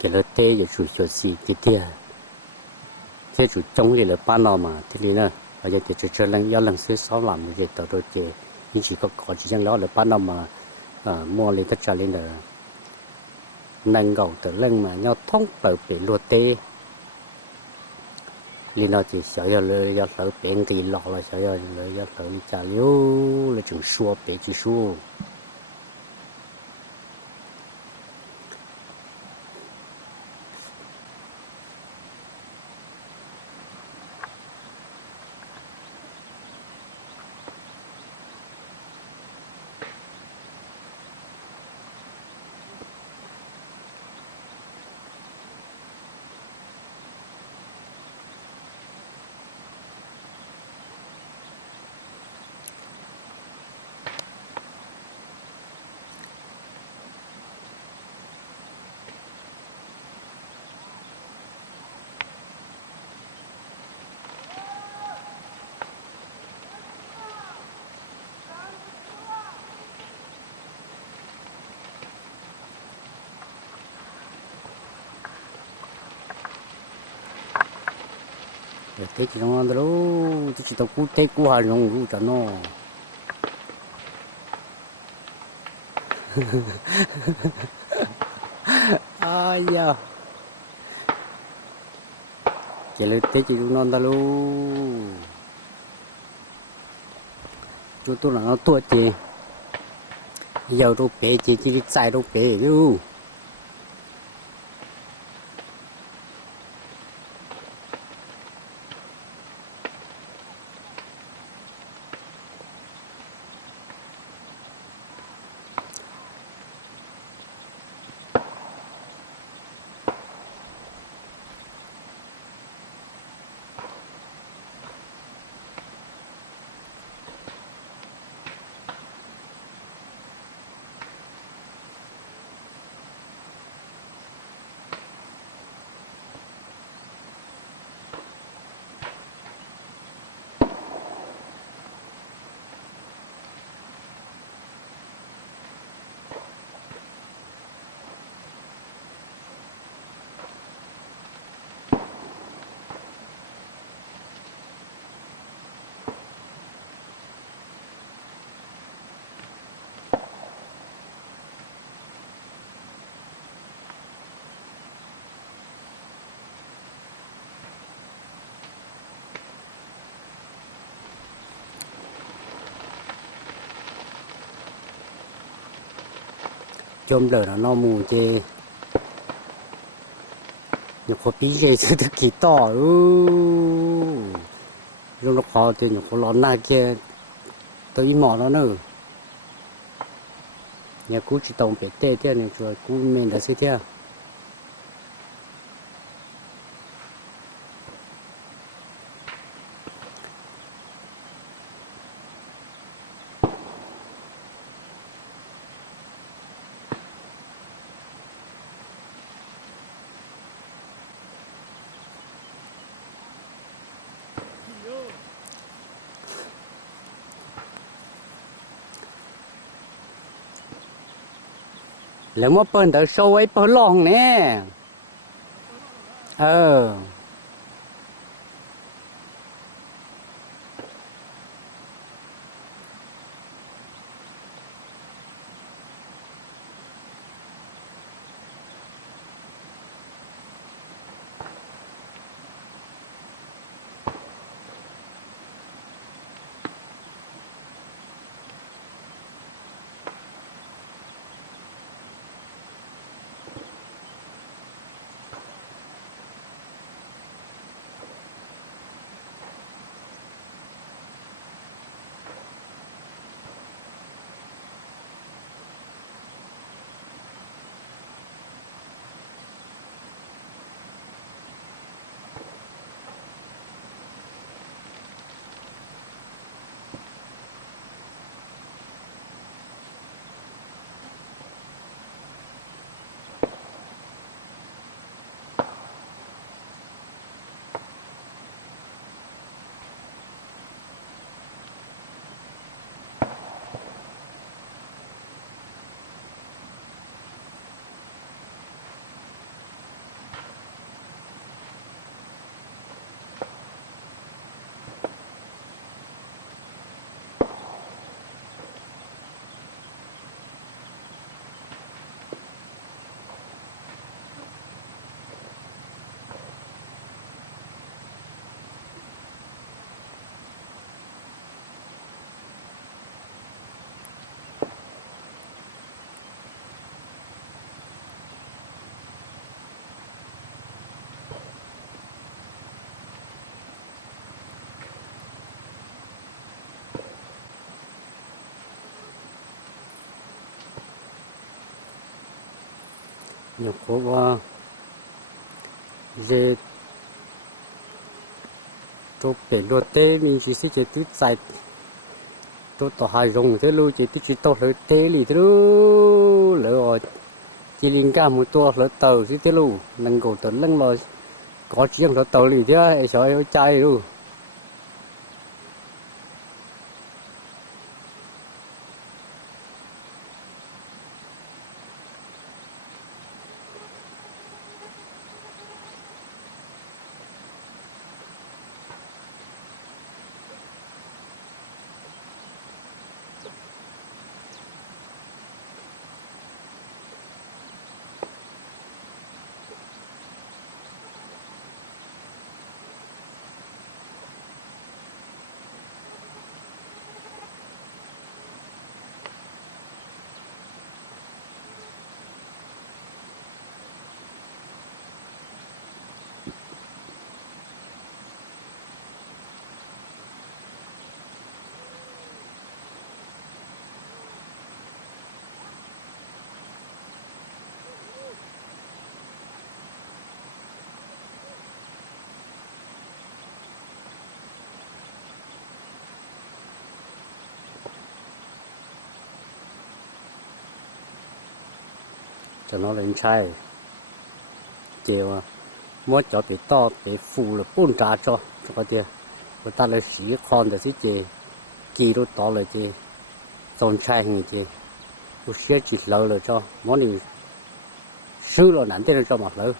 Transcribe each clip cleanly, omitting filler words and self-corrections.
cái lợn tê giờ chủ cho gì thì thế chủ trông thì là ban nào mà thế này nè bây giờ thì chơi lần do lần xưa sáu làm rồi tao đôi thì nhưng chỉ có chỉ chẳng đó là ban nào mà mua lên tất cả lên là nâng gầu từ lần mà nhau thông bờ bị lúa tê lên đó thì sợ giờ sợ bệnh thì lọ là sợ giờ sợ đi trả liu là chừng xua bị chỉ xua thế chỉ nó đâu chỉ tao cú thế cú hà nó cú cho nó ai da chỉ là thế chỉ nó đâu chú tôi là nó tuổi gì giờ đâu bé chỉ đi chạy đâu bé chứ chôm đời nó mù chứ nhục có bí gì chứ thực kỳ to rồi nó khó thì nhục có lón na kia tôi im mỏ nó nữa nhà cú chỉ tông bị tê thế này rồi cú mình đã xí theoแล้วมาเปิดแต่โชว์ไว้เปิดลองเนี่ยเออ nhiều khó quá về tôi bể luật tế mình chỉ sẽ tự giải tôi tỏ hai rồng thế luôn chỉ tỏ lời tế lì thế luôn lỡ chỉ liên cả một tua lỡ tàu thế luôn nâng cổ tấn lưng mà có chuyện lỡ tàu lì thế ai sợ chạy luôn cho nó lên chai chiều mỗi chỗ bị to bị phụ là bún trà cho cái tiền người ta lấy xí con để xí chè kỳ đô to là chè tôn chai hình chè tôi sẽ chỉ lâu rồi cho món này sư là nản tên cho mặt lâu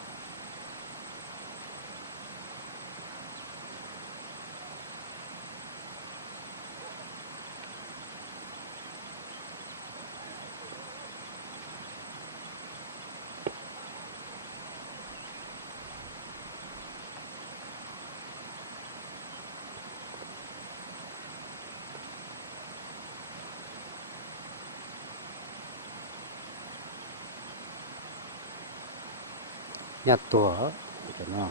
nhà tuổi cho nó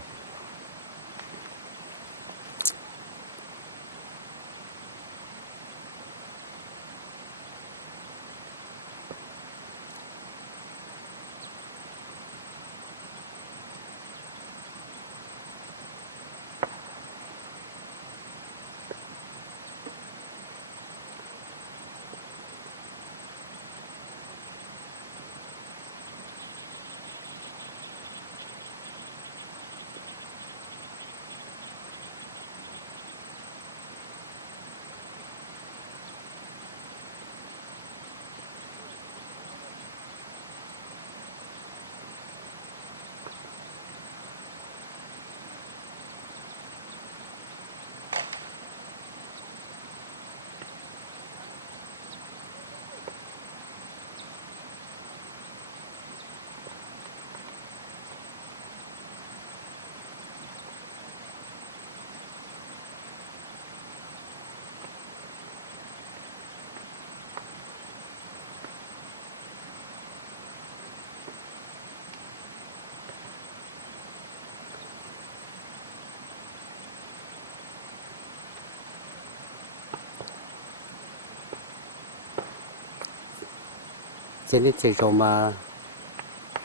trên cái chế độ mà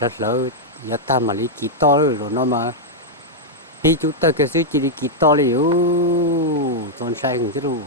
rất lớn nhà ta mà lấy kỹ to rồi nó mà khi chúng ta cái sự chỉ lấy kỹ to thì tôn sai không chứ đâu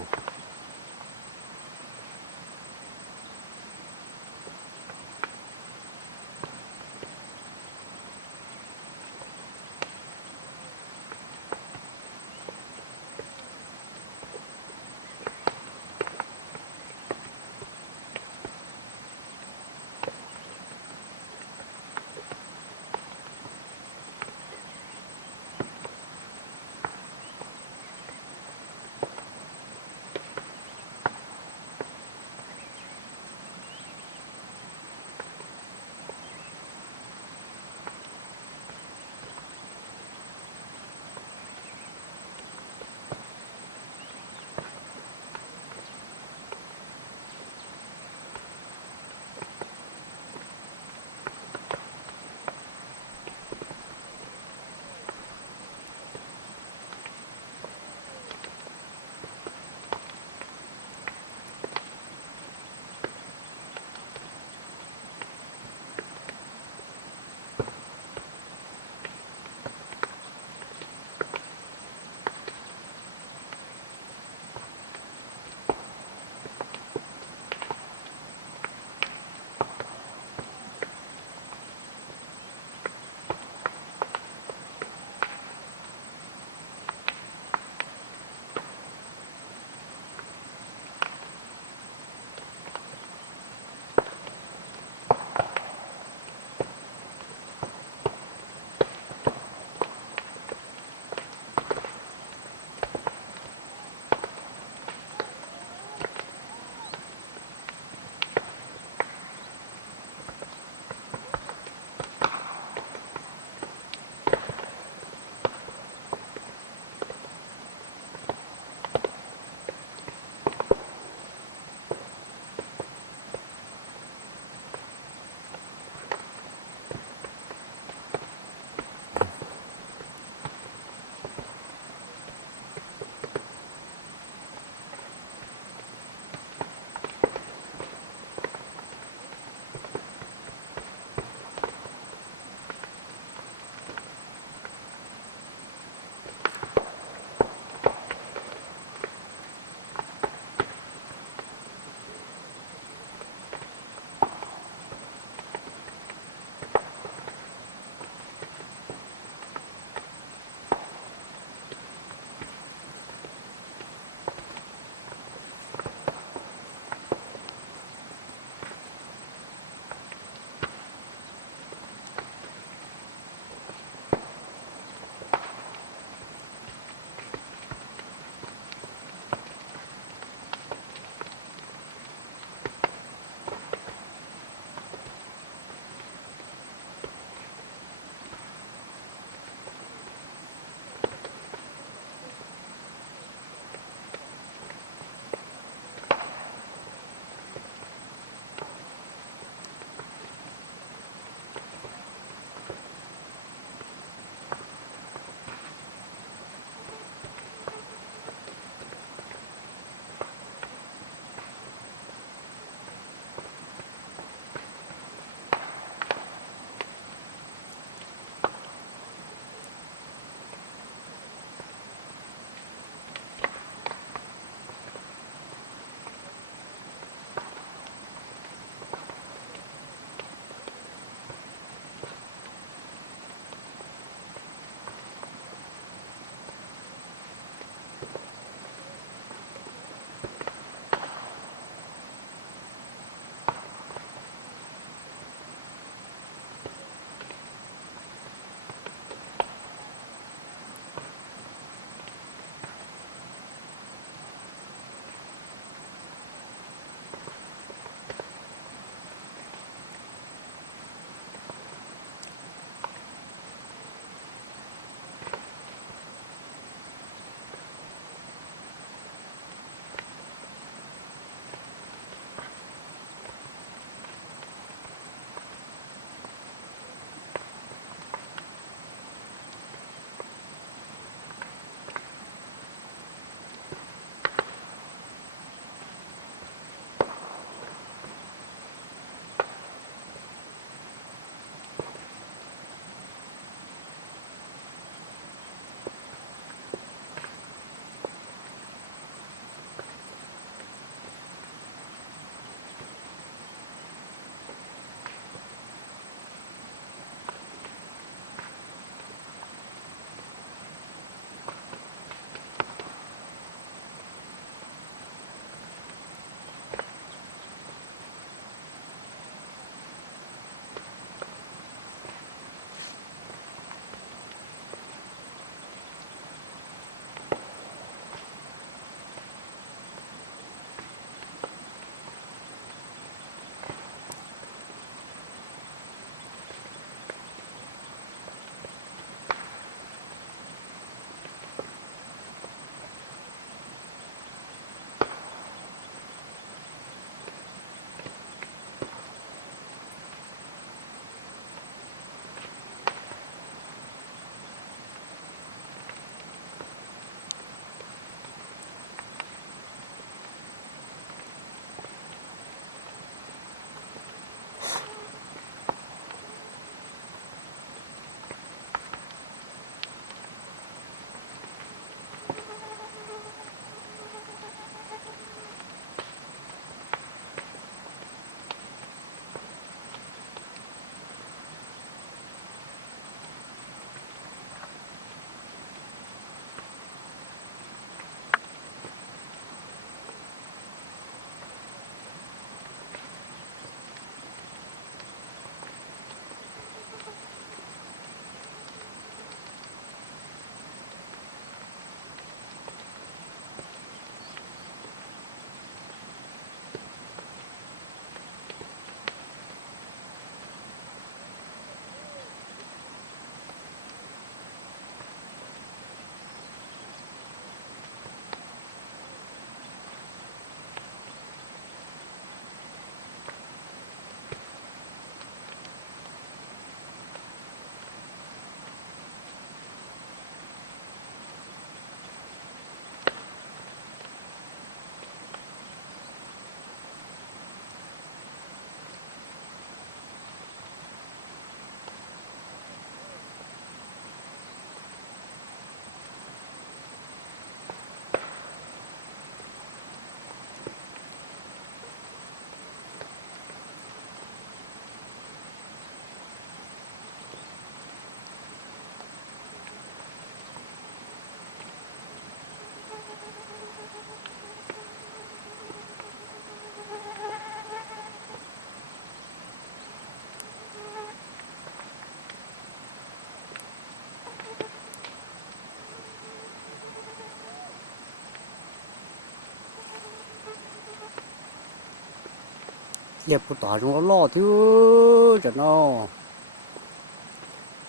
giờ bút tỏ chúng lo thiếu cho nó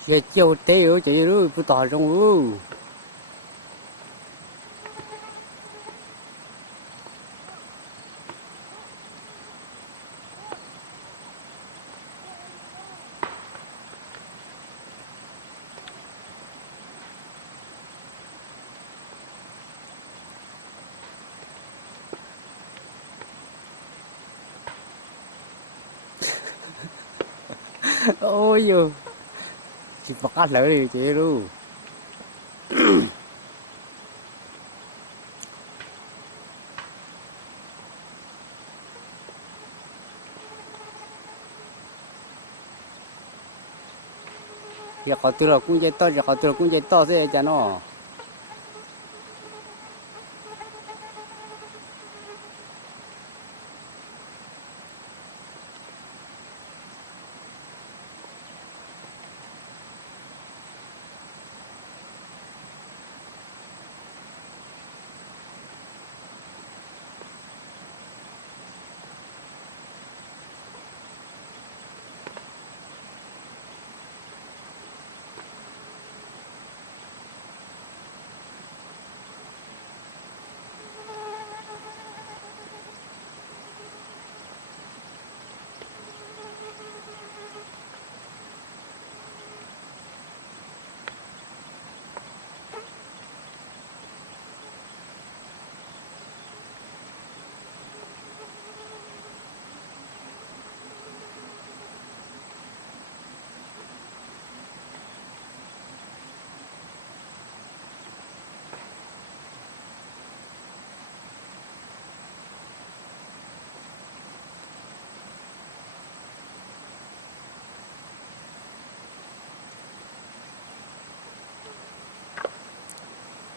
giờ chiều té ở chỉ rồi bút tỏ chúng ôi giờ chỉ bắt lại đi chị luôn giờ có từ là cũng dễ to giờ có từ là cũng dễ to thế cho nó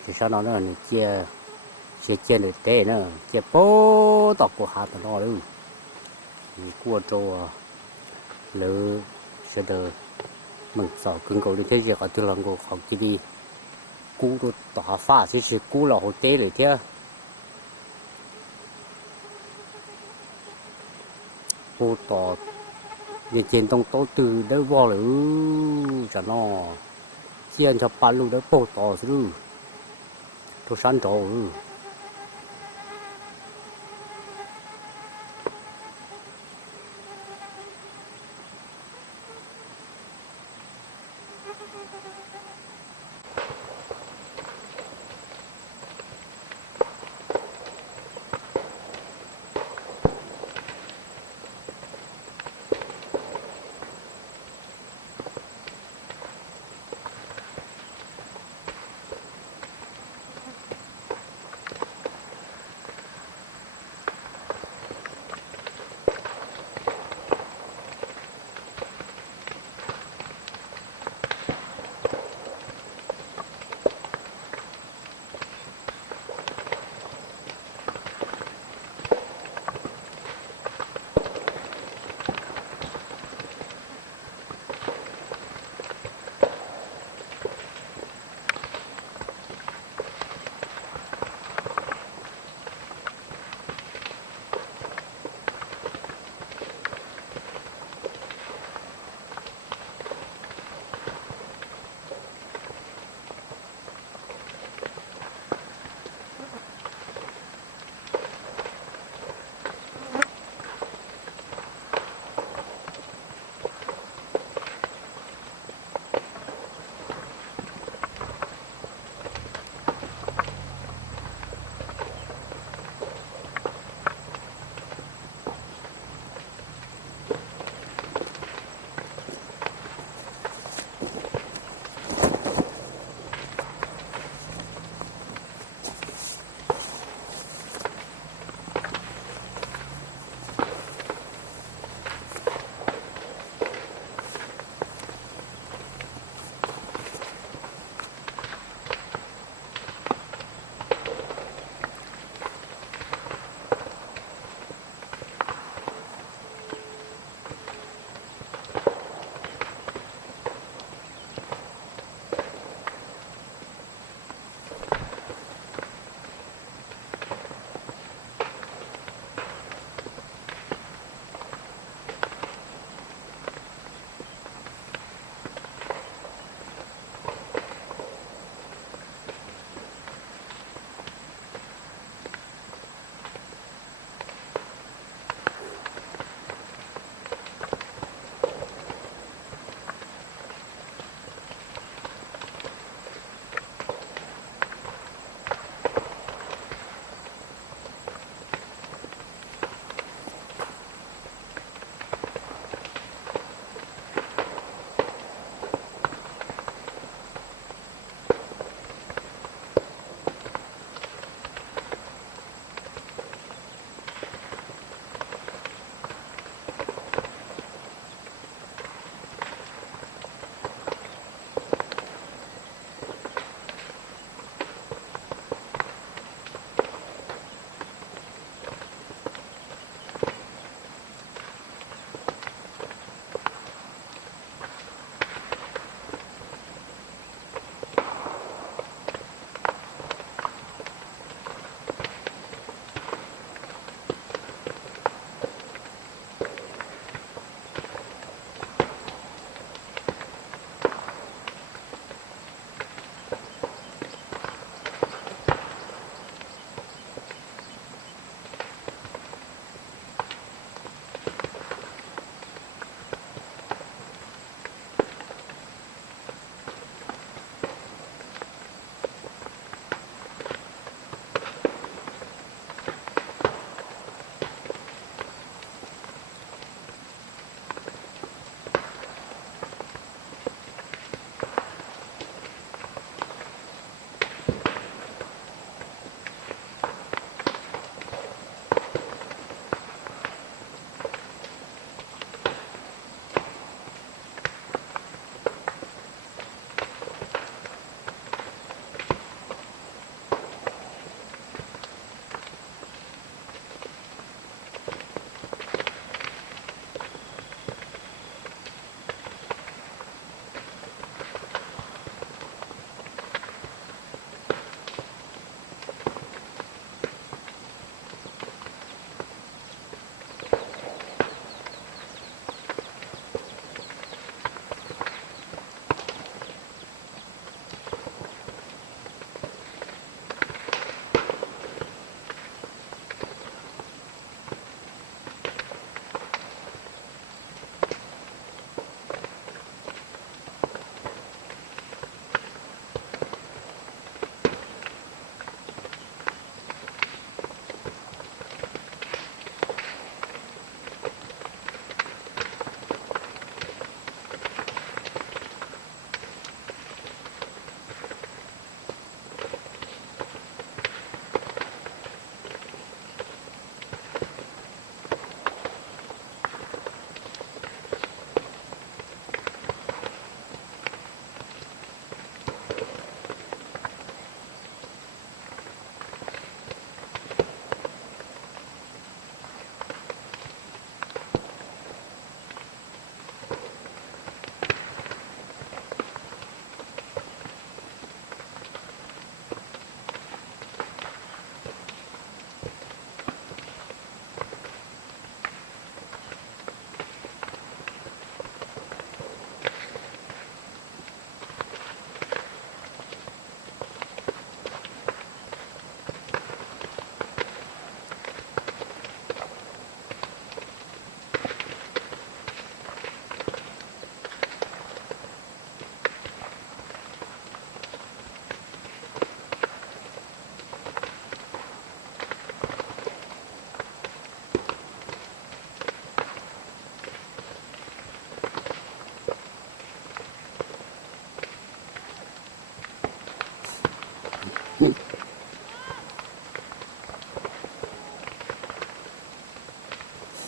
thì sau đó nó chia chia chia được té nữa chia bố tọt của hạt nó luôn cua trâu lỡ sẽ được mình sợ cứng cầu đi thế gì cả từ lần của họ chỉ đi cú đồ tỏa phá chỉ cú là hồ téเลยthế cú tọt về trên tông tố từ đấy vào rồi cho nó chia cho ba lô đấy bố tọt rồi tôi sẵn rồi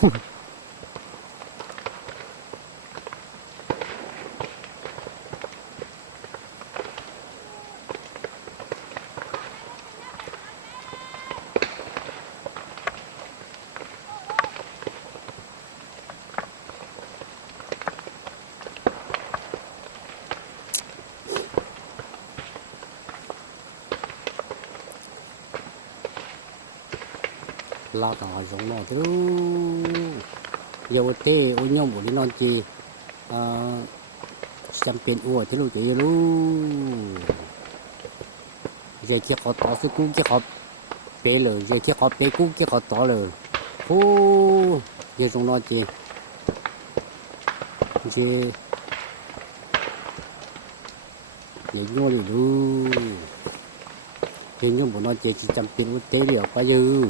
lao đỏ giống này thứ yêu tê ô nhông của nó chi xem tiền ua thứ lúc chỉ luôn giờ chỉ có tỏ số cũ chỉ có bé rồi giờ chỉ có bé cũ chỉ có tỏ rồi ô giờ giống nó chi giờ giờ nhô đi luôn giờ nhông của nó chỉ chăm tiền ua tê được bao nhiêu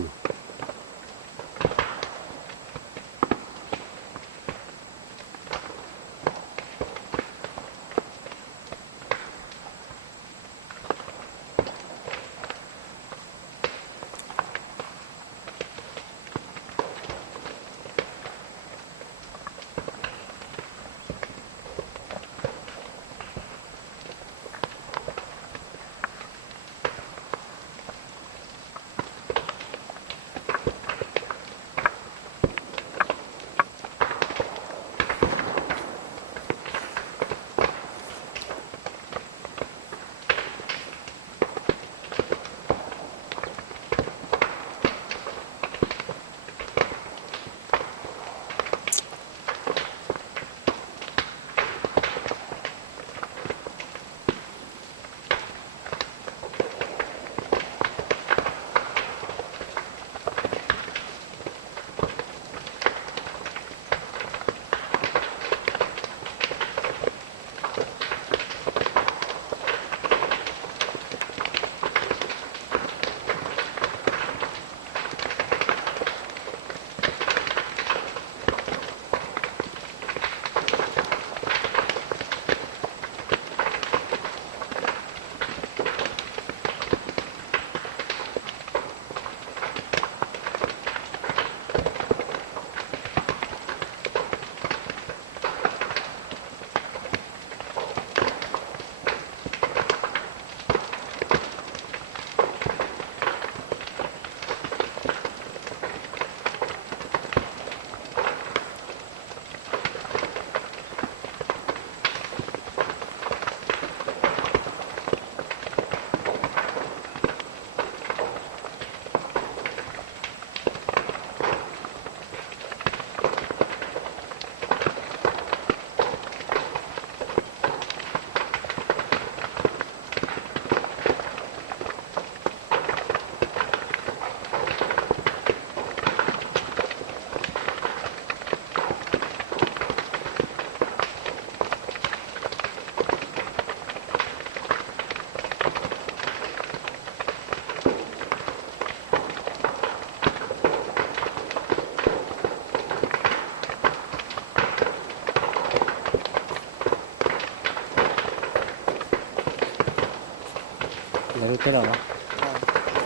cái đó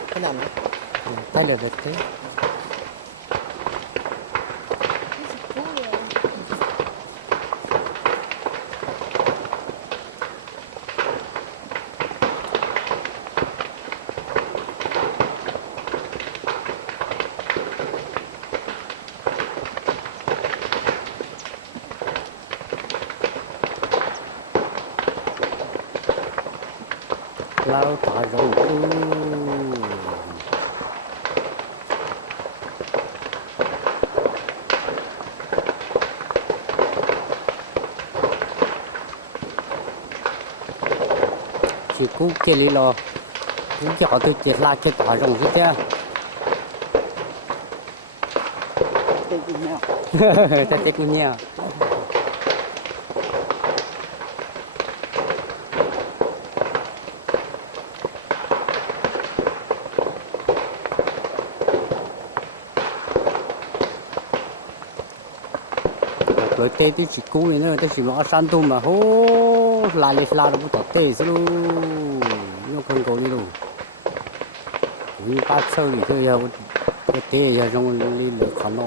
cái nào nữa ta được thế lao thả rồi chỉ cú kia lý lo cú kia họ tôi chết la chết thả rồng hết thế tên cũng nhau ta chết cũng nhiều rồi tê tí chỉ cú này nữa tê chỉ mà san tung mà hô la nó bắt đầu tê xí luôn nó không có đi luôn như bát sâu thì thôi giờ cái tê giờ trong đi được khó nó